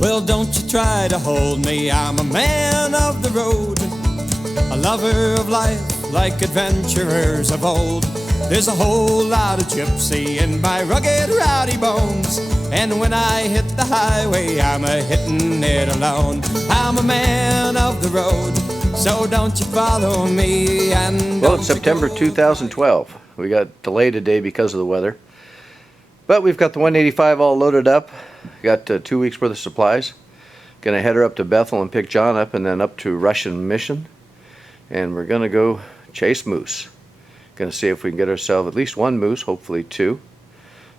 Well, don't you try to hold me, I'm a man of the road, a lover of life like adventurers of old. There's a whole lot of gypsy in my rugged, rowdy bones, and when I hit the highway, I'm a-hittin' it alone. I'm a man of the road, so don't you follow me. And well, it's September 2012. We got delayed a day because of the weather, but we've got the 185 all loaded up. Got 2 weeks worth of supplies. Gonna head her up to Bethel and pick John up, and then up to Russian Mission, and we're gonna go chase moose. Gonna see if we can get ourselves at least one moose, hopefully 2.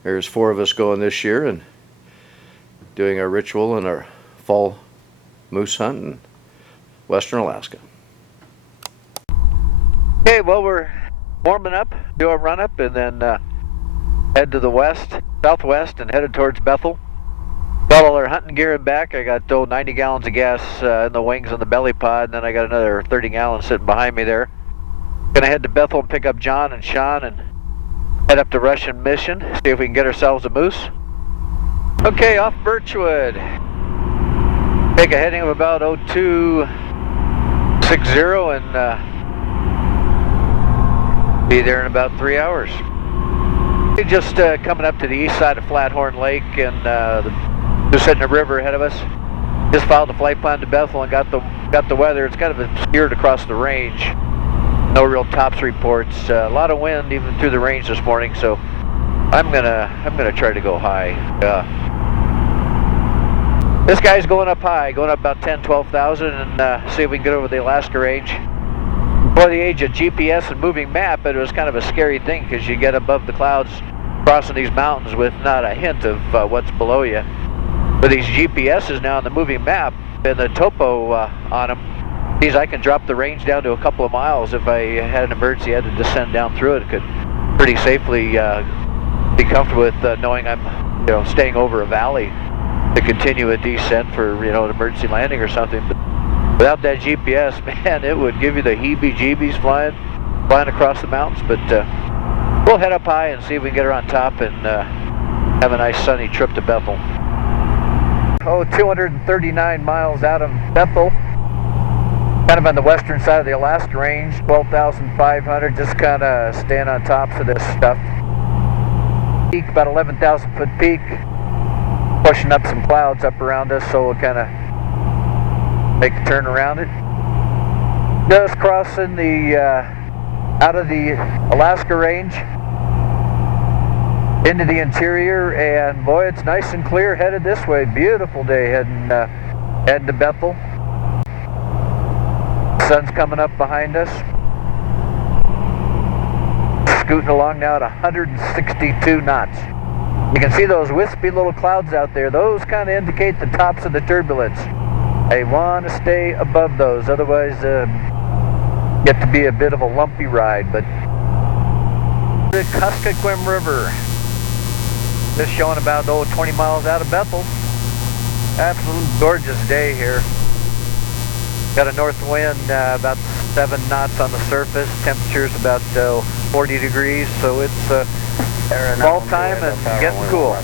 There's 4 of us going this year and doing our ritual and our fall moose hunt in western Alaska. Okay, well, we're warming up, do a run up, and then head to the southwest, and headed towards Bethel. Got all our hunting gear in back. I got 90 gallons of gas in the wings and the belly pod, and then I got another 30 gallons sitting behind me there. Gonna head to Bethel and pick up John and Sean and head up to Russian Mission, see if we can get ourselves a moose. Okay, off Birchwood. Take a heading of about 0260 and be there in about 3 hours. Just coming up to the east side of Flathorn Lake, and just hitting the river ahead of us. Just followed the flight plan to Bethel and got the weather. It's kind of obscured across the range. No real tops reports. A lot of wind even through the range this morning, so I'm gonna try to go high. This guy's going up high, going up about 12,000, and see if we can get over the Alaska range. Before the age of GPS and moving map, it was kind of a scary thing because you get above the clouds, crossing these mountains with not a hint of what's below you. With these GPSs now on the moving map and the topo on them, geez, I can drop the range down to a couple of miles. If I had an emergency, I had to descend down through it. Could pretty safely be comfortable with knowing I'm, staying over a valley to continue a descent for, an emergency landing or something. But without that GPS, man, it would give you the heebie-jeebies flying across the mountains. But we'll head up high and see if we can get her on top and have a nice sunny trip to Bethel. 239 miles out of Bethel. Kind of on the western side of the Alaska range, 12,500, just kind of staying on top of this stuff. Peak, about 11,000 foot peak, pushing up some clouds up around us, so we'll kind of make a turn around it. Just crossing the, out of the Alaska range into the interior, and boy, it's nice and clear headed this way. Beautiful day heading to Bethel. Sun's coming up behind us. Scooting along now at 162 knots. You can see those wispy little clouds out there. Those kind of indicate the tops of the turbulence. I want to stay above those, otherwise get to be a bit of a lumpy ride. But the Kuskokwim River, just showing about 20 miles out of Bethel. Absolute gorgeous day here. Got a north wind, about 7 knots on the surface. Temperature's about 40 degrees, so it's fall time and getting cool.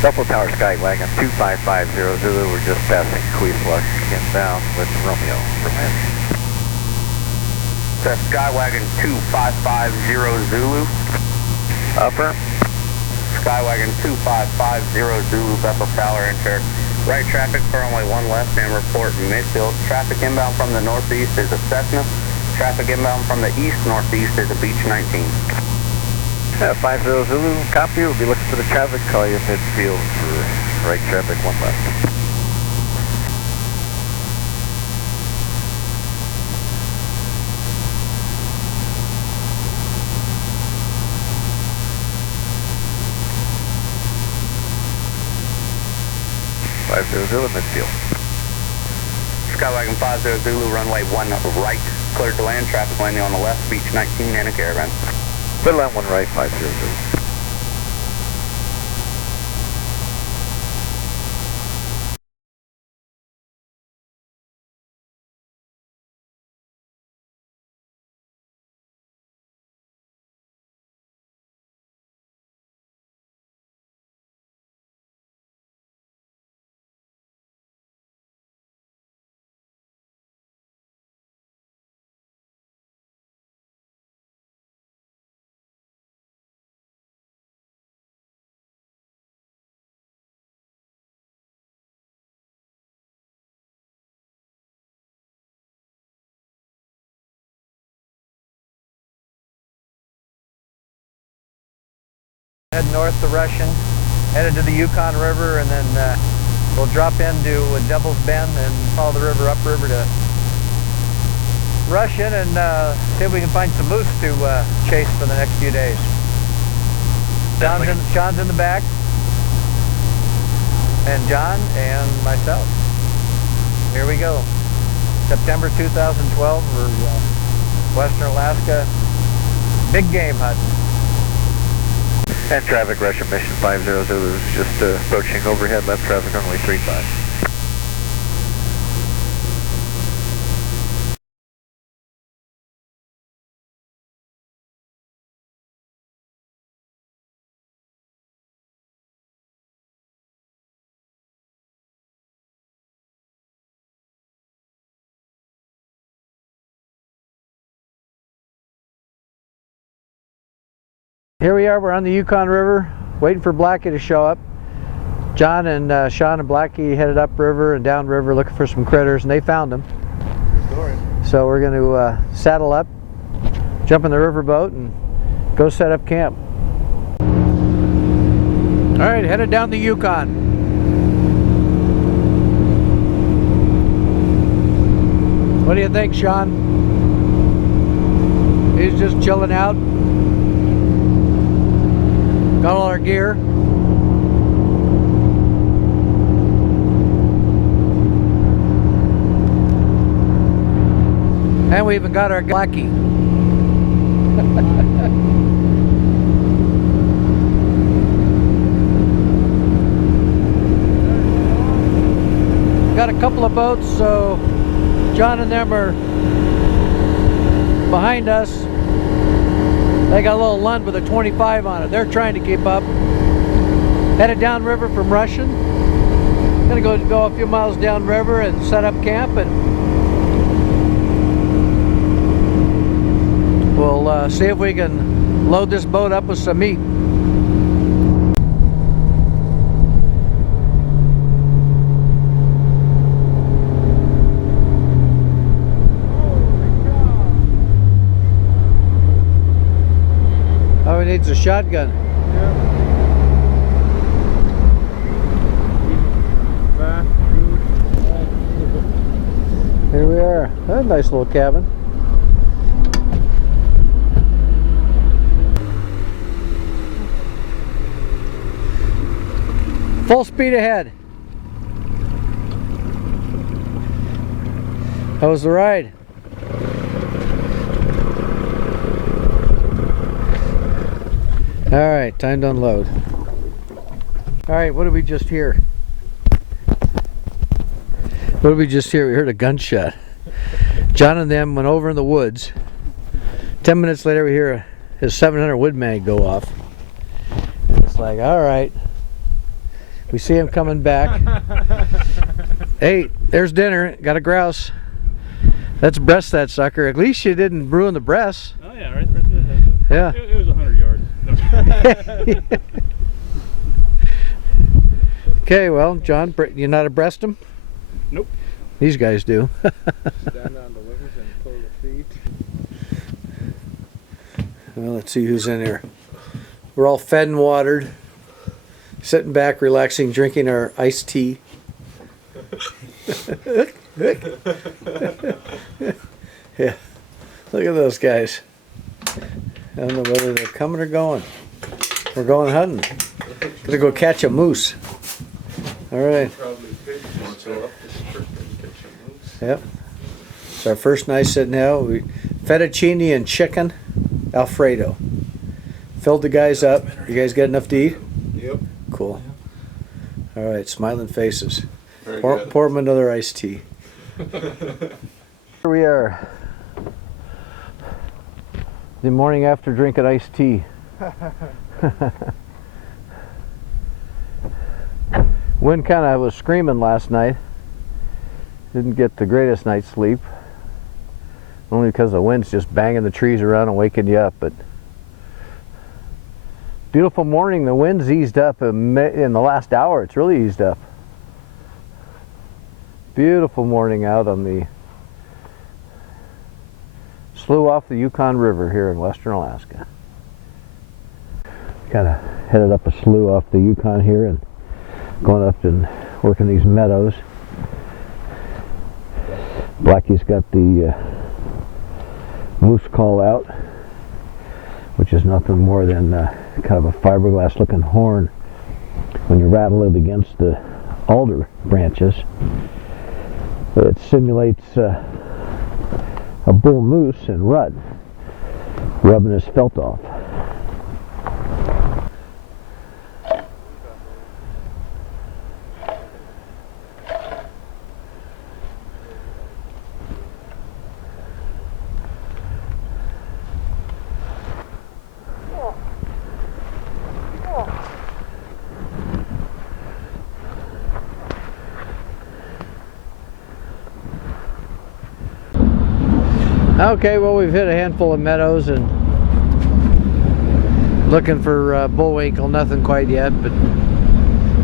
Bethel Tower Skywagon 2550 Zulu. We're just passing Queefluck inbound with Romeo from in. That's Skywagon 2550 Zulu. Upper. Skywagon 2550 Zulu, Bethel Tower, enter right traffic for only 1 left and report midfield. Traffic inbound from the northeast is a Cessna. Traffic inbound from the east-northeast is a Beech 19. 50 Zulu, copy. We'll be looking for the traffic. Call you midfield for right traffic, 1 left. Zulu, midfield. Skywagon 50 Zulu, runway 1 right, cleared to land. Traffic landing on the left, Beech 19 and a caravan. Clear land 1 right, 50 Zulu. Head north to Russian, headed to the Yukon River, and then we'll drop into Devil's Bend and follow the river upriver to Russian and see if we can find some moose to chase for the next few days. Sean's in the back, and John and myself. Here we go. September 2012, we're Western Alaska, big game hunting. And traffic, Russian Mission 500 is just approaching overhead, left traffic runway 35. Here we are, we're on the Yukon River, waiting for Blackie to show up. John and Sean and Blackie headed upriver and downriver looking for some critters, and they found them. So we're going to saddle up, jump in the riverboat, and go set up camp. All right, headed down the Yukon. What do you think, Sean? He's just chilling out. Got all our gear. And we even got our Blackie. Got a couple of boats, so John and them are behind us. They got a little Lund with a 25 on it. They're trying to keep up. Headed downriver from Russian. Gonna go a few miles downriver and set up camp, and we'll see if we can load this boat up with some meat. Oh, he needs a shotgun. Here we are. That's a nice little cabin. Full speed ahead. How was the ride? All right, time to unload. All right, what did we just hear? What did we just hear? We heard a gunshot. John and them went over in the woods. 10 minutes later, we hear his 700 wood mag go off. And it's like, all right. We see him coming back. Hey, there's dinner. Got a grouse. Let's breast that sucker. At least you didn't ruin the breast. Oh yeah, right there. Yeah. It was 100 yards. Okay, well, John, you know how to breast them? Nope. These guys do. Stand on the livers and pull the feet. Well, let's see who's in here. We're all fed and watered, sitting back, relaxing, drinking our iced tea. Yeah, look at those guys. I don't know whether they're coming or going. We're going hunting. Gonna go catch a moose. All right. Yep. It's our first night sitting out. We fettuccine and chicken Alfredo. Filled the guys up. You guys got enough to eat? Yep. Cool. All right, smiling faces. Very Pour good. them another iced tea. Here we are. The morning after drinking iced tea. Wind kind of was screaming last night. Didn't get the greatest night's sleep. Only because the wind's just banging the trees around and waking you up. But beautiful morning. The wind's eased up in the last hour. It's really eased up. Beautiful morning out on the slough off the Yukon River here in Western Alaska. Got a headed up a slough off the Yukon here and going up and working these meadows. Blackie's got the moose call out, which is nothing more than kind of a fiberglass looking horn. When you rattle it against the alder branches, it simulates a bull moose in rut rubbing his felt off. Okay, well, we've hit a handful of meadows and looking for bullwinkle. Nothing quite yet, but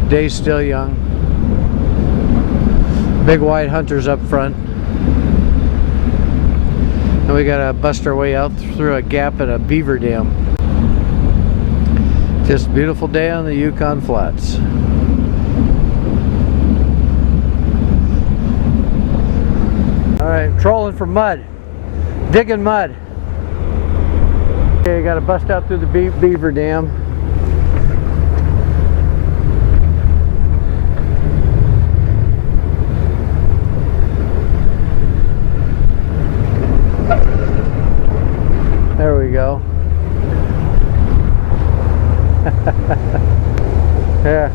day's still young. Big white hunters up front. And we gotta bust our way out through a gap in a beaver dam. Just a beautiful day on the Yukon Flats. All right, trolling for mud. Digging mud. Okay, got to bust out through the beaver dam. There we go. Yeah,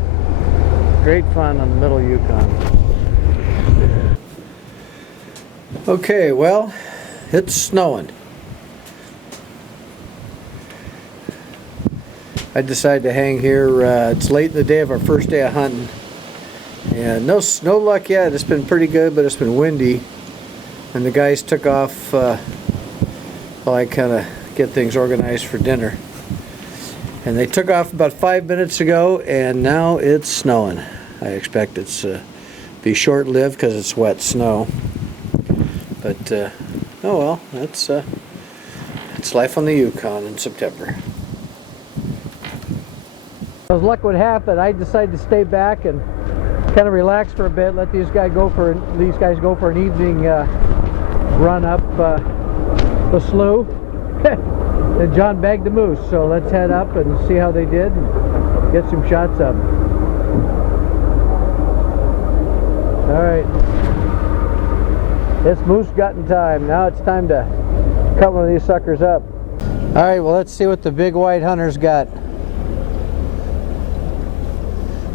great fun on the middle Yukon. Okay, well, it's snowing. I decided to hang here. It's late in the day of our first day of hunting. And no luck yet. It's been pretty good, but it's been windy. And the guys took off while I kind of get things organized for dinner. And they took off about 5 minutes ago, and now it's snowing. I expect it's be short-lived because it's wet snow. But oh well, it's life on the Yukon in September. As luck would happen, I decided to stay back and kind of relax for a bit. Let these guys go for an evening run up the slough. And John bagged the moose, so let's head up and see how they did and get some shots of them. All right. It's moose gutting time. Now it's time to cut one of these suckers up. All right, well, let's see what the big white hunter's got.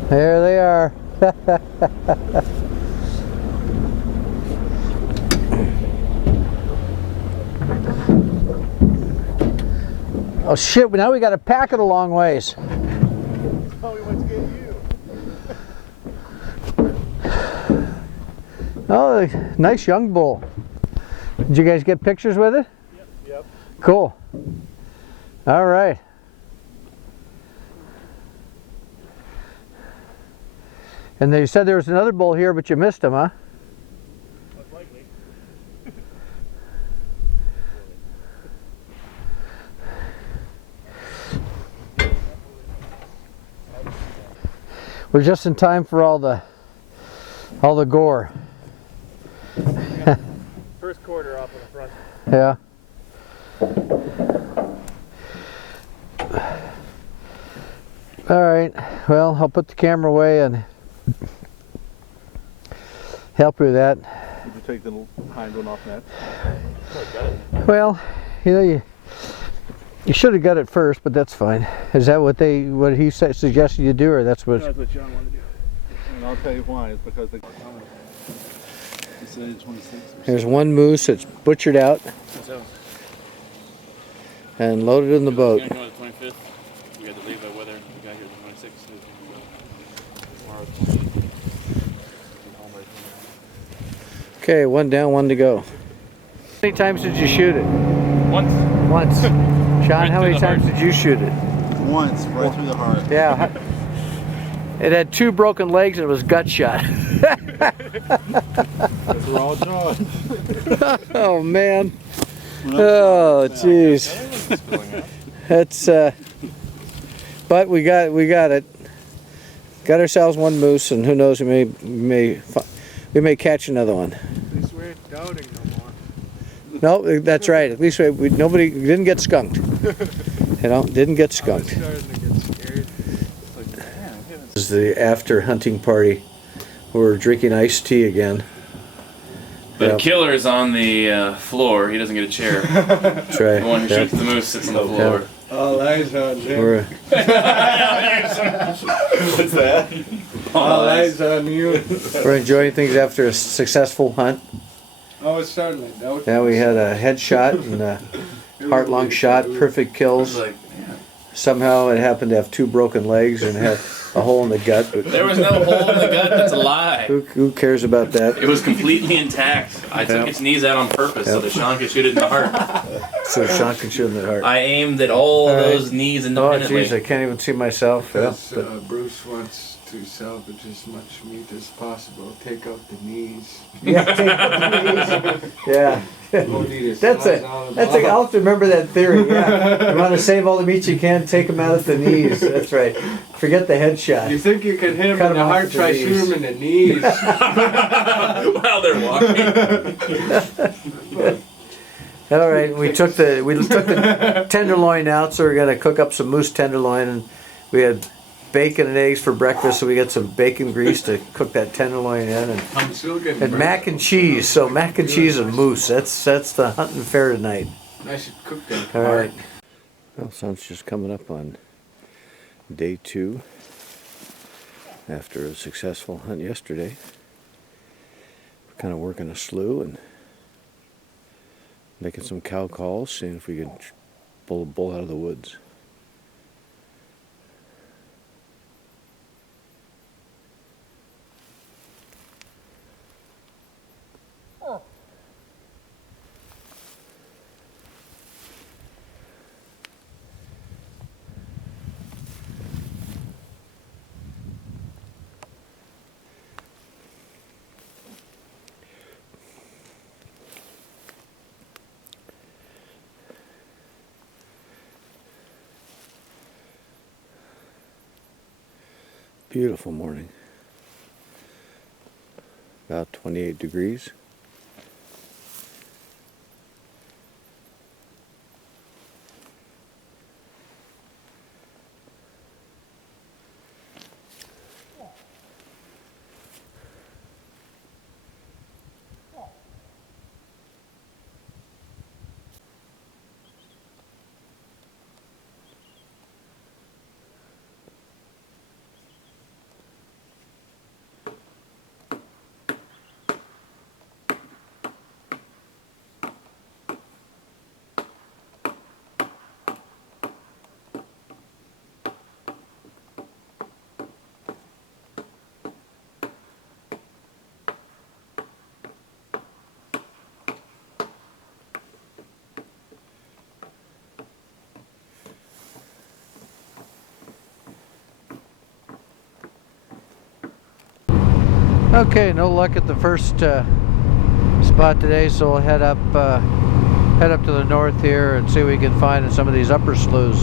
There they are. Oh shit, now we got to pack it a long ways. Probably went to get you. Oh, nice young bull. Did you guys get pictures with it? Yep. Cool. All right. And they said there was another bull here, but you missed him, huh? Most likely. We're just in time for all the gore. First quarter off on the front. Yeah. All right. Well, I'll put the camera away and help you with that. Did you take the hind one off net? Well, you know, you should have got it first, but that's fine. Is that what he suggested you do, or that's what? That's what John wanted to do. And I'll tell you why. It's because they. There's one moose that's butchered out and loaded in the boat. We're going to go on the 25th. We had to leave by weather. We got here the 26th. Tomorrow. Okay, one down, one to go. How many times did you shoot it? Once. Once. Sean, Right how many through the times heart. did you shoot it? Once, right through the heart. Yeah. It had 2 broken legs and it was gut shot. That's raw jaw. Oh man. Oh jeez. That's But we got it. Got ourselves one moose, and who knows, we may catch another one. At least we ain't doubting no more. No, that's right. At least we didn't get skunked. You know, didn't get skunked. I was starting to get scared. It's like, man, This is the after hunting party. We're drinking iced tea again. The Yep. killer's on the floor. He doesn't get a chair. That's right. The one who Yep. shoots the moose sits on the floor. all eyes on him. We're, What's that? All eyes on you. we're enjoying things after a successful hunt. I was starting to doubt. Yeah, we had a headshot and a heart-lung shot, perfect I was kills. like, man. Somehow it happened to have 2 broken legs and had a hole in the gut. But There was no hole in the gut. That's a lie. who cares about that? It was completely intact. I took Yep. its knees out on purpose so that Sean could shoot it in the heart. So Sean can shoot in the heart. I aimed at all All right. those knees Oh, independently. jeez, I can't even see myself. Yeah, Because but Bruce wants to salvage as much meat as possible. Take out the knees. yeah, take out the knees. Yeah. Won't need a That's size it. on the That's it. bottom. I'll have to remember that theory. Yeah, you want to save all the meat you can, take them out at the knees. That's right. Forget the You headshot. think you can hit him Cut in him the off heart, at the try knees. shoot him in the knees. While they're walking. All right, we took the tenderloin out, so we're gonna cook up some moose tenderloin, and we had bacon and eggs for breakfast, so we got some bacon grease to cook that tenderloin in, and I'm still getting and mac and cheese. So mac and cheese and moose. That's the hunting fare tonight. I should cook that. All right. Well, sun's just coming up on day 2 after a successful hunt yesterday. We're kind of working a slough and making some cow calls, seeing if we can pull a bull out of the woods. Beautiful morning. About 28 degrees. Okay, no luck at the first spot today, so we'll head up to the north here and see what we can find in some of these upper sloughs.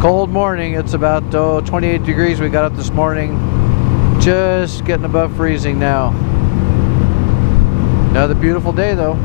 Cold morning. It's about 28 degrees. We got up this morning, just getting above freezing now. Another beautiful day though.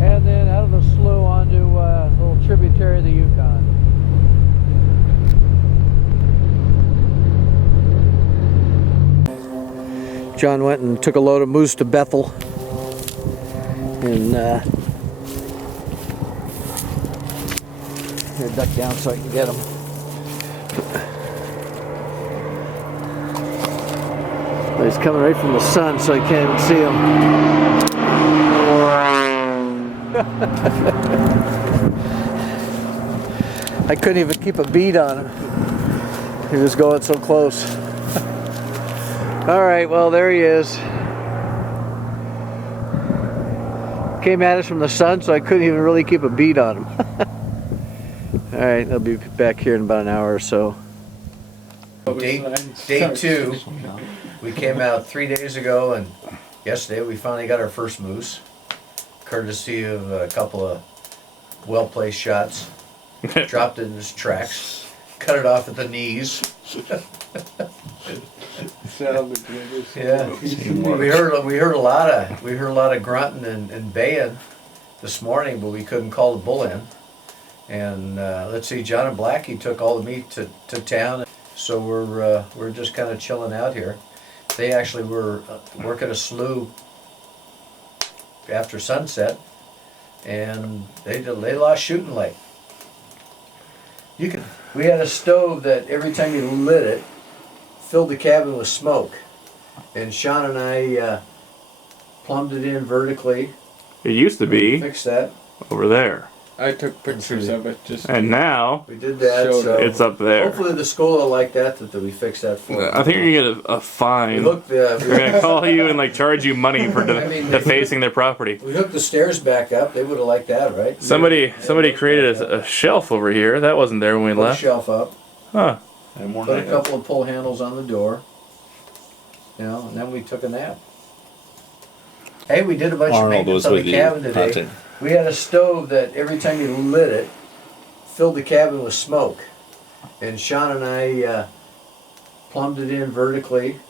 And then out of the slough onto a little tributary of the Yukon. John went and took a load of moose to Bethel, and here, duck down so I can get them. He's coming right from the sun, so I can't even see him. I couldn't even keep a bead on him. He was going so close. All right, well, there he is. Came at us from the sun, so I couldn't even really keep a bead on him. All right, they'll be back here in about an hour or so. Day 2. We came out 3 days ago, and yesterday we finally got our first moose, courtesy of a couple of well-placed shots. Dropped it in his tracks, cut it off at the knees. Yeah, we heard a lot of grunting and baying this morning, but we couldn't call the bull in. And let's see, John and Blackie took all the meat to town, so we're just kind of chilling out here. They actually were working a slough after sunset, and they lost shooting light. We had a stove that every time you lit it, filled the cabin with smoke, and Sean and I plumbed it in vertically. It used to be fixed that over there. I took pictures of it just. And now we did that. So it's up there. Hopefully the school will like that we fixed that for them. I think you're gonna get a fine. They're gonna call you and like charge you money for defacing their property. We hooked the stairs back up. They would have liked that, right? Somebody created a shelf over here. That wasn't there when we Put left. a shelf up. Huh. Put a couple of pull handles on the door. You know, and then we took a nap. Hey, we did a bunch of maintenance on the cabin today. We had a stove that every time you lit it, filled the cabin with smoke. And Sean and I plumbed it in vertically.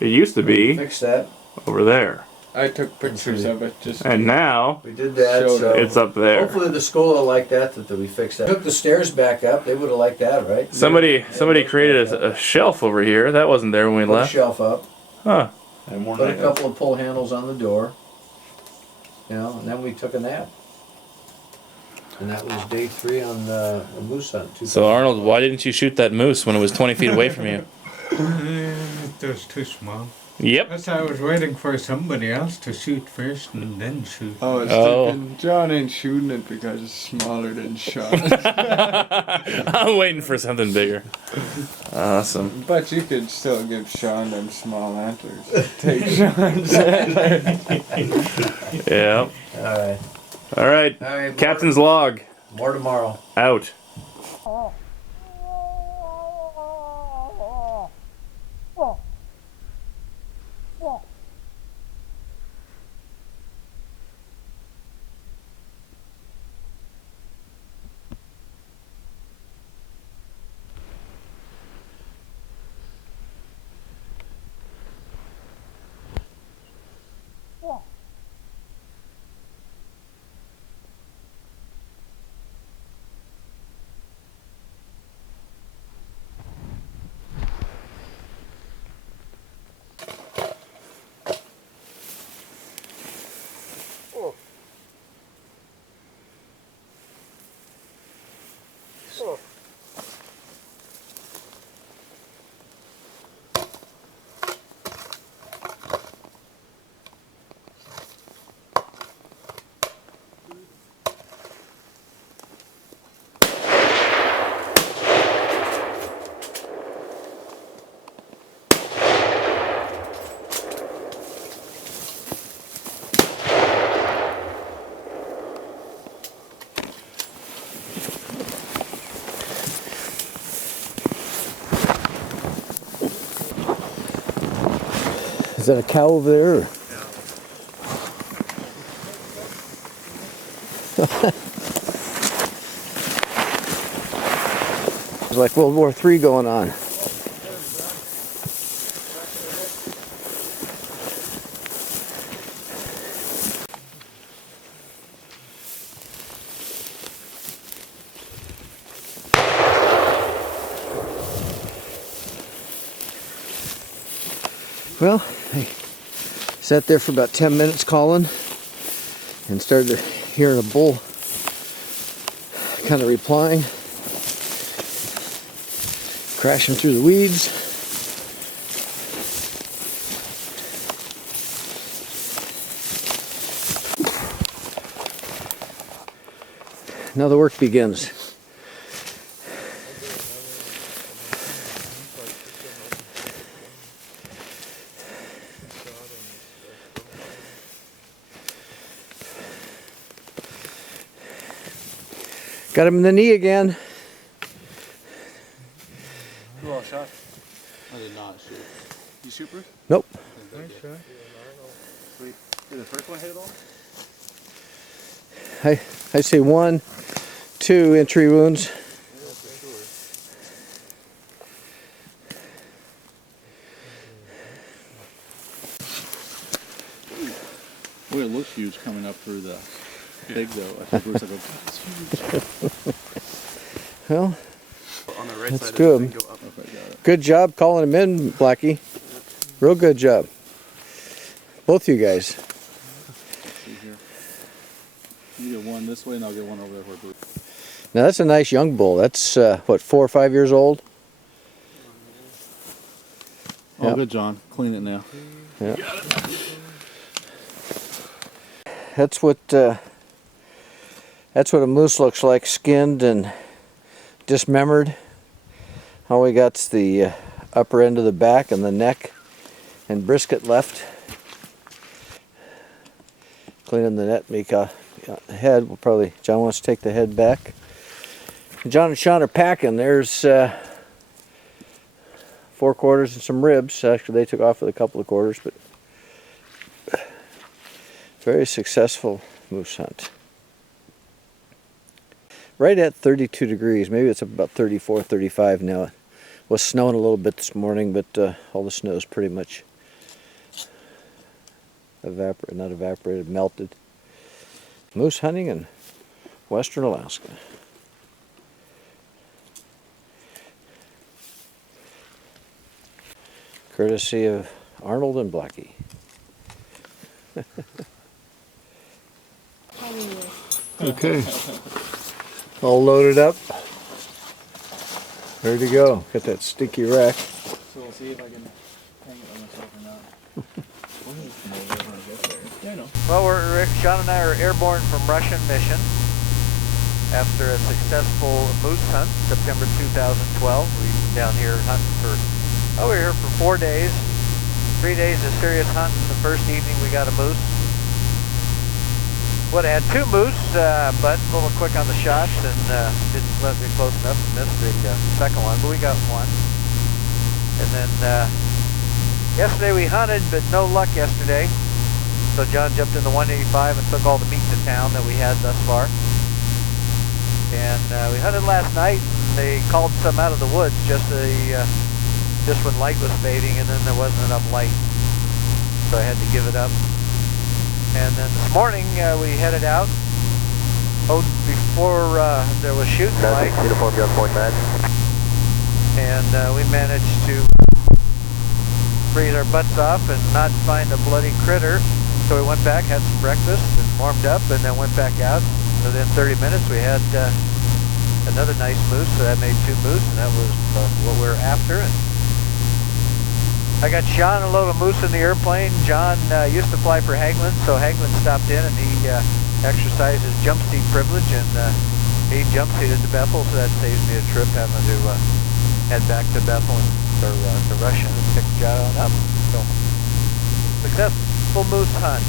It used to be fixed that over there. I took pictures of it just. And now we did that. So it's up there. Hopefully the school will like that we fixed that. Hooked the stairs back up. They would have liked that, right? Somebody created a shelf over here. That wasn't there when we Put left. a shelf up. Huh. Put a couple of pull handles on the door. You know, and then we took a nap. And that was day 3 on the moose hunt. So Arnold, why didn't you shoot that moose when it was 20 feet away from you? It was too small. Yep. That's why I was waiting for somebody else to shoot first and then shoot. I was thinking John ain't shooting it because it's smaller than Sean. I'm waiting for something bigger. Awesome. But you could still give Sean them small antlers. Take Sean's antlers. Yeah. Alright. All right. Captain's log. More tomorrow. Out. Is that a cow over there? Or? It's like World War III going on. Well, I sat there for about 10 minutes calling and started hearing a bull kind of replying, crashing through the weeds. now the work begins. Got him in the knee again. Who all shot? I did not shoot. You shoot, Bruce? Nope. Nice shot. Sweet. Did the first one hit at all? I say 1, 2 entry wounds. Yeah, for sure. Boy, it looks huge coming up through the pig, though. I think Bruce will go, that's huge. Well, On the right let's side do of the him. thing, go up. Okay, got it. Good job calling him in, Blackie. Real good job. Both you guys. See here. You get one this way, and I'll get one over there for Bruce. Now that's a nice young bull. That's what, 4 or 5 years old? Oh, Yep. good, John. Clean it now. Yeah. That's what a moose looks like, skinned and dismembered. All we got's the upper end of the back and the neck and brisket left. Cleaning the net meat head. We'll probably, John wants to take the head back. John and Sean are packing. There's 4 quarters and some ribs. Actually, they took off with a couple of quarters, but very successful moose hunt. Right at 32 degrees. Maybe it's about 34, 35 now. It was snowing a little bit this morning, but all the snow is pretty much melted. Moose hunting in western Alaska. Courtesy of Arnold and Blackie. Okay. All loaded up. Ready to go. Got that sticky rack. So we'll see if I can hang it on myself or not. Yeah, I know. Well, Sean and I are airborne from Russian mission after a successful moose hunt, September 2012. We were down here hunting for, we were here for 4 days. 3 days of serious hunting. The first evening we got a moose. Would have had 2 moose, but a little quick on the shots and didn't let me close enough to miss the second one, but we got one. And then yesterday we hunted, but no luck yesterday. So John jumped in the 185 and took all the meat to town that we had thus far. And we hunted last night, and they called some out of the woods just when light was fading, and then there wasn't enough light. So I had to give it up. And then this morning we headed out. Before there was shooting light. Uniform gun point match. And we managed to freeze our butts off and not find a bloody critter. So we went back, had some breakfast, and warmed up, and then went back out. Within 30 minutes we had another nice moose, so that made 2 moose, and that was what we were after. And I got Sean a load of moose in the airplane. John used to fly for Hagelin, so Hagelin stopped in and he exercised his jump seat privilege, and he jump seated to Bethel, so that saves me a trip having to head back to Bethel or to Russia and pick John up. So, successful moose hunt.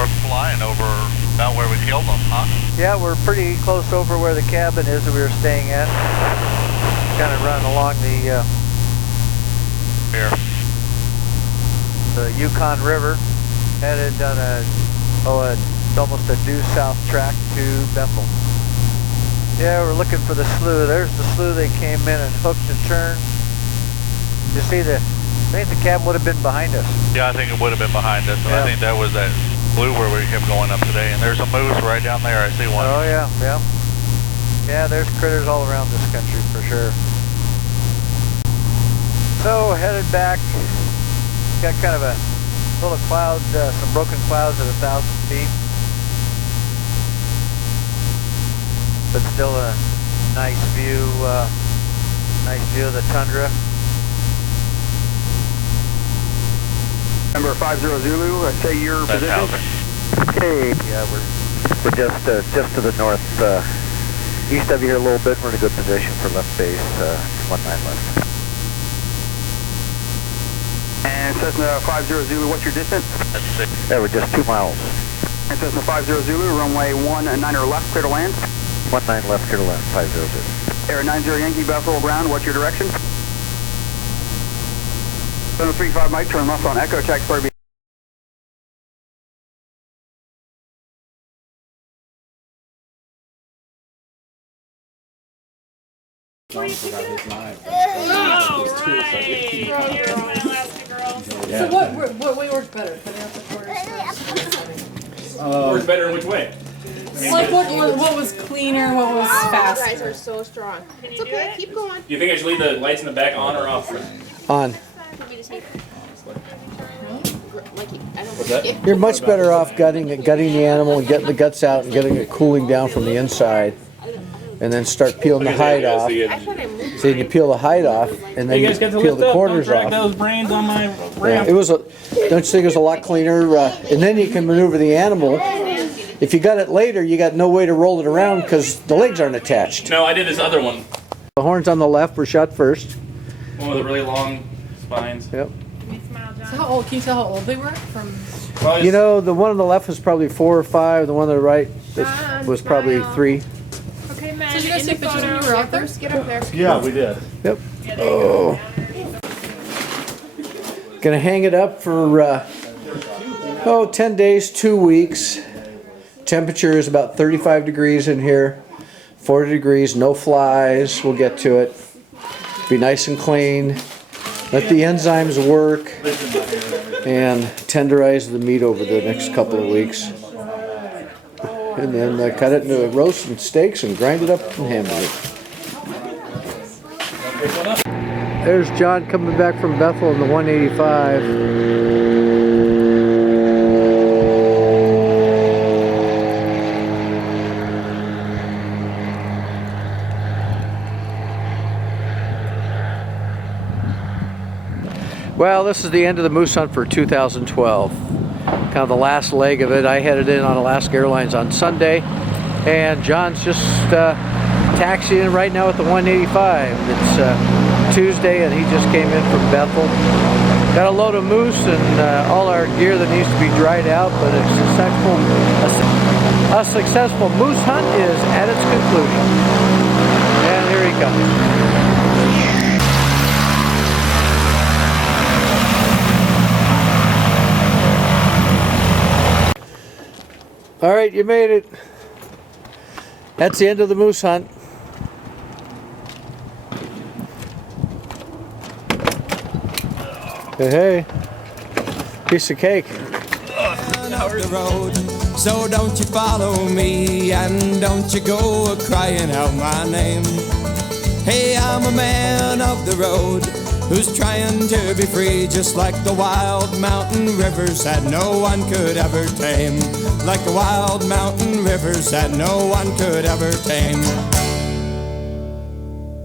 We're flying over about where we killed them, huh? Yeah, we're pretty close over where the cabin is that we were staying at. Kind of running along the Yukon River, headed on almost a due south track to Bethel. Yeah, we're looking for the slough. There's the slough they came in and hooked and turned. You see I think the cabin would have been behind us. Yeah, I think it would have been behind us. Yeah. I think that was that blue where we kept going up today. And there's a moose right down there. I see one. Oh yeah, yeah. Yeah, there's critters all around this country for sure. So headed back, got kind of a little cloud, some broken clouds at 1,000 feet. But still a nice view of the tundra. Number 50 Zulu, I say your position. Housing. Okay, yeah, we're We're just to the north, east of you here a little bit. We're in a good position for left base, 19 left. And Cessna 50 Zulu, what's your distance? Yeah, we're just 2 miles. And Cessna 50 Zulu, runway 19 left, clear to land. 19 left, clear to land, 500. Air 90 Yankee, Bethel ground, what's your direction? 735 Mike, turn left on Echo, check for John forgot his knife. So what way works better? Cutting out the quarters first? Works better in which way? Like what was cleaner, what was faster? You guys are so strong. It's okay, keep going. Do you think I should leave the lights in the back on or off? On. What's that? You're much better off gutting the animal and getting the guts out and getting it cooling down from the inside, and then start peeling the hide off. So you peel the hide off, and then you peel the quarters off. Those brains on my Yeah, don't you think it was a lot cleaner? And then you can maneuver the animal. If you got it later, you got no way to roll it around because the legs aren't attached. No, I did this other one. The horns on the left were shot first. One with the really long spines. Yep. So how old? Can you tell how old they were? You know, the one on the left was probably 4 or 5. The one on the right was probably 3. Okay, man. So you guys take pictures when you were out there? Get up there. Yeah, we did. Yep. Oh. Gonna hang it up for 10 days, 2 weeks. Temperature is about 35 degrees in here. 40 degrees, no flies. We'll get to it. Be nice and clean. Let the enzymes work. And tenderize the meat over the next couple of weeks. And then cut it into roast and steaks and grind it up and hamburger. There's John coming back from Bethel in the 185. Well, this is the end of the moose hunt for 2012. Kind of the last leg of it. I headed in on Alaska Airlines on Sunday, and John's just taxiing right now at the 185. It's Tuesday, and he just came in from Bethel. Got a load of moose and all our gear that needs to be dried out, but a successful moose hunt is at its conclusion. And here he comes. All right, you made it. That's the end of the moose hunt. Hey, piece of cake. The road, so don't you follow me and don't you go crying out my name. Hey, I'm a man of the road who's trying to be free, just like the wild mountain rivers that no one could ever tame. Like the wild mountain rivers that no one could ever tame.